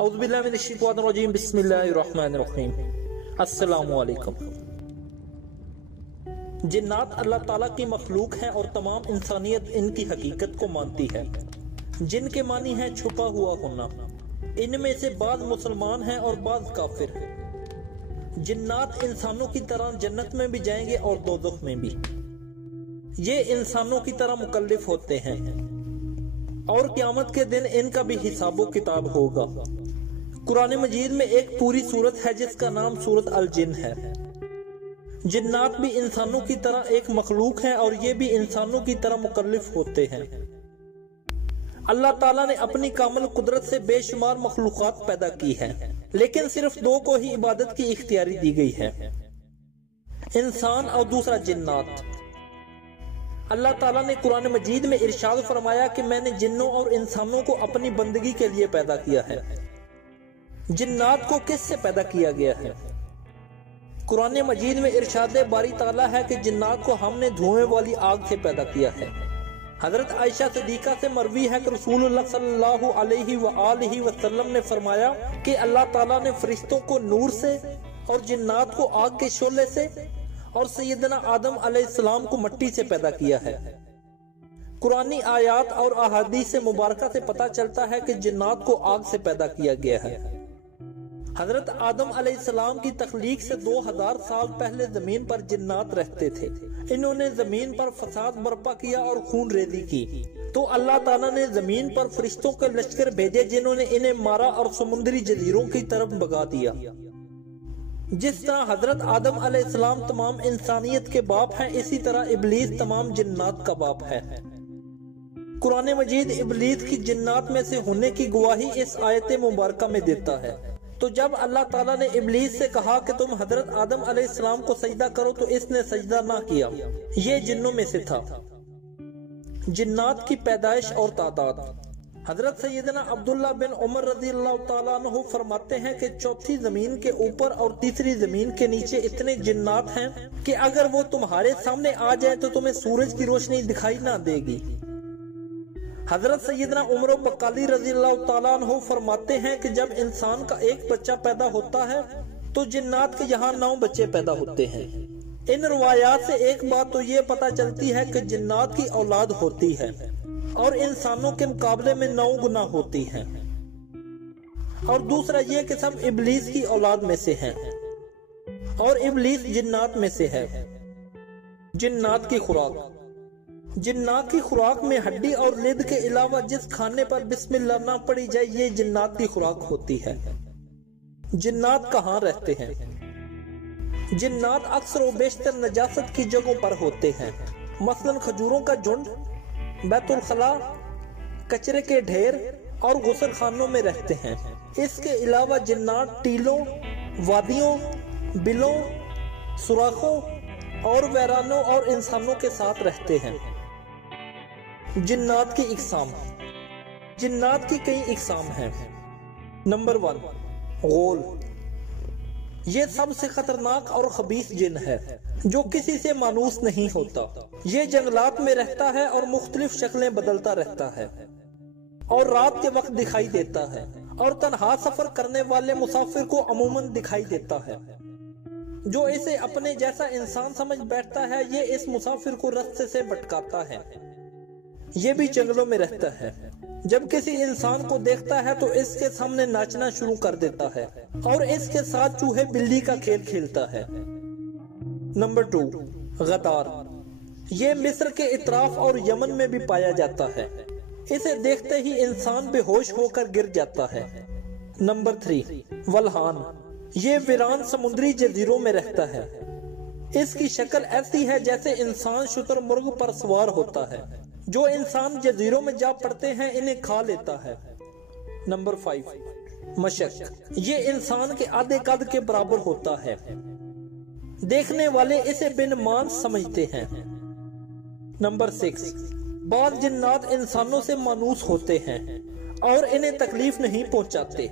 औज़ुबिल्लाहिमिनश्शैतानिर्रजीम बिस्मिल्लाहिर्रहमानिर्रहीम। अस्सलामु अलैकुम। जिन्नात अल्लाह ताला की मखलूक हैं और तमाम इंसानियत इनकी हकीकत को मानती है। जिन के मानी है छुपा हुआ होना। इनमें से बाज़ मुसलमान हैं और बाज़ काफिर हैं। जिन्नात इंसानों की तरह जन्नत में भी जाएंगे और दोज़ख में भी। ये इंसानों की तरह मुकल्लिफ होते हैं और क़यामत के दिन इनका भी हिसाबो किताब होगा। कुरान मजीद में एक पूरी सूरत है जिसका नाम सूरत अल जिन है। जिन्नात भी इंसानों की तरह एक मखलूक है और ये भी इंसानों की तरह मुकल्लिफ होते हैं। अल्लाह ताला ने अपनी कामिल कुदरत से बेशुमार मखलूकात पैदा की है, लेकिन सिर्फ दो को ही इबादत की इख्तियारी दी गई है, इंसान और दूसरा जिन्नात। अल्लाह ताला ने कुरान मजीद में इरशाद फरमाया कि मैंने जिन्नों और इंसानों को अपनी बंदगी के लिए पैदा किया है। जिन्नात को किससे पैदा किया गया है? कुरान मजीद में इरशाद बारी ताला है कि जिन्नात को हमने धुएं वाली आग से पैदा किया है। हजरत आयशा सिद्दीका से मरवी है कि रसूलुल्लाह सल्लल्लाहु अलैहि वसल्लम ने फरमाया कि अल्लाह ताला ने फरिश्तों को नूर से और जिन्नात को आग के शोले से और सैयदना आदम अलैहिस्सलाम को मिट्टी से पैदा किया है। कुरानी आयात और अहादीस से मुबारका से पता चलता है कि जिन्नात को आग से पैदा किया गया है। हजरत आदम अलैहिस्सलाम की तख्लीक से 2000 साल पहले जमीन पर जिन्नात रहते थे। इन्होंने जमीन पर फसाद बर्पा किया और खून रेजी की, तो अल्लाह ताला ने जमीन पर फरिश्तों के लश्कर भेजे जिन्होंने इन्हें मारा और समुद्री जजीरों की तरफ भगा दिया। जिस तरह हजरत आदम अलैहिस्सलाम तमाम इंसानियत के बाप हैं, इसी तरह इब्लीस तमाम जिन्नात का बाप है। कुरान मजीद इब्लीस की जिन्नात में से होने की गवाही इस आयत मुबारका में देता है। तो जब अल्लाह ताला ने इब्लीस से कहा कि तुम हजरत आदम अलैहिस्सलाम को सजदा करो, तो इसने सजदा ना किया। ये जिन्नों में से था। जिन्नात की पैदाइश और तादाद। हजरत सैयदना अब्दुल्ला बिन उमर रज़ियल्लाहु ताला अन्हु फरमाते हैं कि चौथी जमीन के ऊपर और तीसरी जमीन के नीचे इतने जिन्नात हैं कि अगर वो तुम्हारे सामने आ जाए तो तुम्हें सूरज की रोशनी दिखाई ना देगी। हजरत सैयदना उमर बकाली रज़ियल्लाहु ताला अन्हु फरमाते हैं कि जब इंसान का एक बच्चा पैदा होता है तो जिन्नात के यहाँ 9 बच्चे पैदा होते हैं। इन रवायात से एक बात तो ये पता चलती है कि जिन्नात की औलाद होती है और इंसानों के मुकाबले में 9 गुना होती है। और दूसरा ये कि सब इब्लीस की औलाद में से हैं और इब्लीस जिन्नात में से है। जिन्नात की खुराक। जिन्नात की खुराक में हड्डी और लिद के अलावा जिस खाने पर बिस्मिल्लाह ना पड़ी जाए, ये जिन्नात की खुराक होती है। जिन्नात कहाँ रहते हैं? जिन्नात अक्सर व बेशतर नजासत की जगहों पर होते हैं, मसलन खजूरों का झुंड, बैतुल खला, कचरे के ढेर और गुसल खानों में रहते हैं। इसके अलावा जिन्नात टीलों, वादियों, बिलों, सुराखों और वैरानों और इंसानों के साथ रहते हैं। जिन्नात की इकसाम। जिन्नात की कई इकसाम हैं। नंबर 1, गोल। ये सबसे खतरनाक और खबीस जिन है जो किसी से मानूस नहीं होता। ये जंगलात में रहता है और मुख्तलिफ शक्लें बदलता रहता है और रात के वक्त दिखाई देता है और तन्हा सफर करने वाले मुसाफिर को अमूमन दिखाई देता है। जो इसे अपने जैसा इंसान समझ बैठता है, ये इस मुसाफिर को रास्ते से भटकाता है। ये भी जंगलों में रहता है। जब किसी इंसान को देखता है तो इसके सामने नाचना शुरू कर देता है और इसके साथ चूहे बिल्ली का खेल खेलता है। नंबर 2, गदार। ये मिस्र के इतराफ और यमन में भी पाया जाता है। इसे देखते ही इंसान बेहोश होकर गिर जाता है। नंबर 3, वल्हान। ये वीरान समुद्री जजीरों में रहता है। इसकी शक्ल ऐसी है जैसे इंसान शुतुरमुर्ग पर सवार होता है। जो इंसान जजीरों में जा पड़ते हैं इन्हें खा लेता है। नंबर 5, मशक। ये इंसान के आधे कद के बराबर होता है। देखने वाले इसे बिनमांस समझते हैं। नंबर 6, बाज़ जिन्नात इंसानों से मानूस होते हैं और इन्हें तकलीफ नहीं पहुंचाते।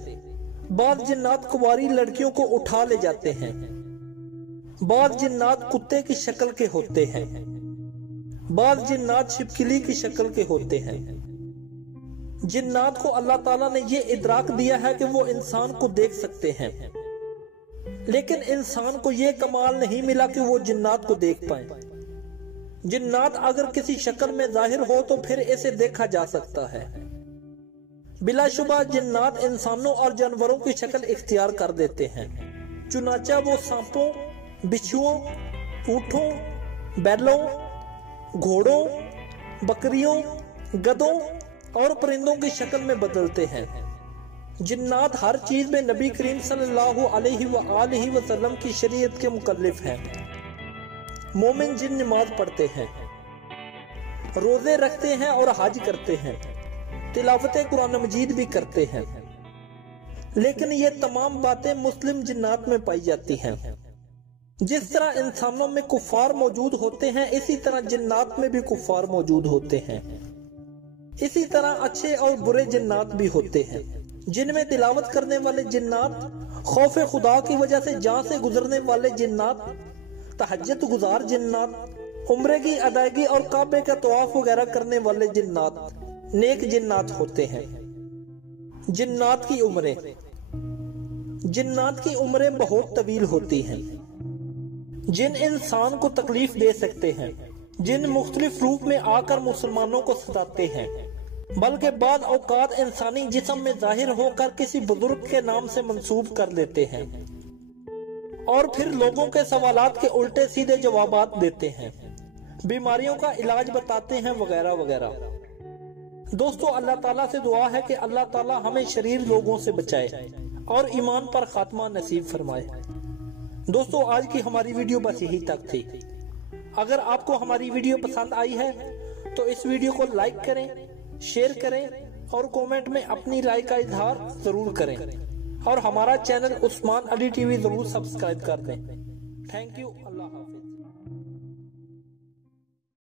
बाज़ जिन्नात कुंवारी लड़कियों को उठा ले जाते हैं। बाज़ जिन्नात कुत्ते की शक्ल के होते हैं। बाज़ जिन्नात छिपकली की शक्ल के होते हैं। जिन्नात को अल्लाह ताला ने ये इदराक दिया है कि वो इंसान को देख सकते हैं, लेकिन इंसान को ये कमाल नहीं मिला कि वो जिन्नात को देख पाए। जिन्नात अगर किसी शक्ल में जाहिर हो तो फिर इसे देखा जा सकता है। बिलाशुबा जिन्नात इंसानों और जानवरों की शक्ल इख्तियार कर देते हैं, चुनाचा वो सांपों, बिच्छुओं, ऊंटों, बैलों, घोड़ों, बकरियों, गधों और परिंदों की शक्ल में बदलते हैं। जिन्नात हर चीज में नबी करीम सल्लल्लाहु अलैहि वसल्लम की शरीयत के मुकल्लिफ हैं। मोमिन जिन नमाज पढ़ते हैं, रोजे रखते हैं और हज करते हैं, तिलावत कुरान मजीद भी करते हैं, लेकिन ये तमाम बातें मुस्लिम जिन्नात में पाई जाती हैं। जिस तरह इंसानों में कुफार मौजूद होते हैं, इसी तरह जिन्नात में भी कुफार मौजूद होते हैं। इसी तरह अच्छे और बुरे जिन्नात भी होते हैं, जिनमें तिलावत करने वाले जिन्नात, खौफ खुदा की वजह से जान से गुजरने वाले जिन्नात, तहज्जुद गुजार जिन्नात, उम्रे की अदायगी और काबे का तवाफ वगैरह करने वाले जिन्नात नेक जिन्नात होते हैं। जिन्नात की उम्रें बहुत तवील होती हैं। जिन इंसान को तकलीफ दे सकते हैं, जिन मुख्तलिफ रूप में आकर मुसलमानों को सताते हैं, बल्कि बाद औकात इंसानी जिस्म में जाहिर होकर किसी बुजुर्ग के नाम से मंसूब कर लेते हैं और फिर लोगों के सवालात के उल्टे सीधे जवाबात देते हैं, बीमारियों का इलाज बताते हैं वगैरह वगैरह। दोस्तों, अल्लाह ताला से दुआ है कि अल्लाह ताला हमें शरीर लोगों से बचाए और ईमान पर खात्मा नसीब फरमाए। दोस्तों, आज की हमारी वीडियो बस यही तक थी। अगर आपको हमारी वीडियो पसंद आई है तो इस वीडियो को लाइक करें, शेयर करें और कमेंट में अपनी राय का इजहार जरूर करें और हमारा चैनल उस्मान अली टीवी जरूर सब्सक्राइब कर दें। Thank you. अल्लाह हाफ़िज़।